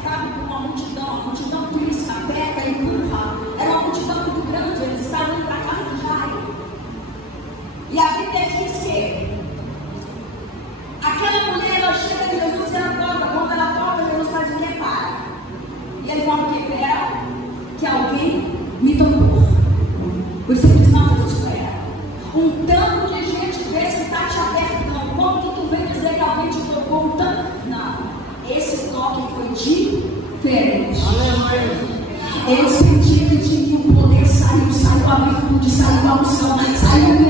cercado por uma multidão, a multidão que eles aperta e empurra. Era uma multidão muito grande, eles estavam indo para a casa de Jairo. E a Bíblia diz que aquela mulher, ela chega de Jesus e ela toca. Quando ela toca, Jesus faz o que? Para. E ele fala o que? Espera, que alguém me tocou. O Espírito Santo espera. Um tanto de gente desse está te aberto. Não, como que tu vem dizer que alguém te tocou um tanto? Não, esse toque foi diferente. Eu senti que tinha um poder, saiu a virtude, saiu a unção, saiu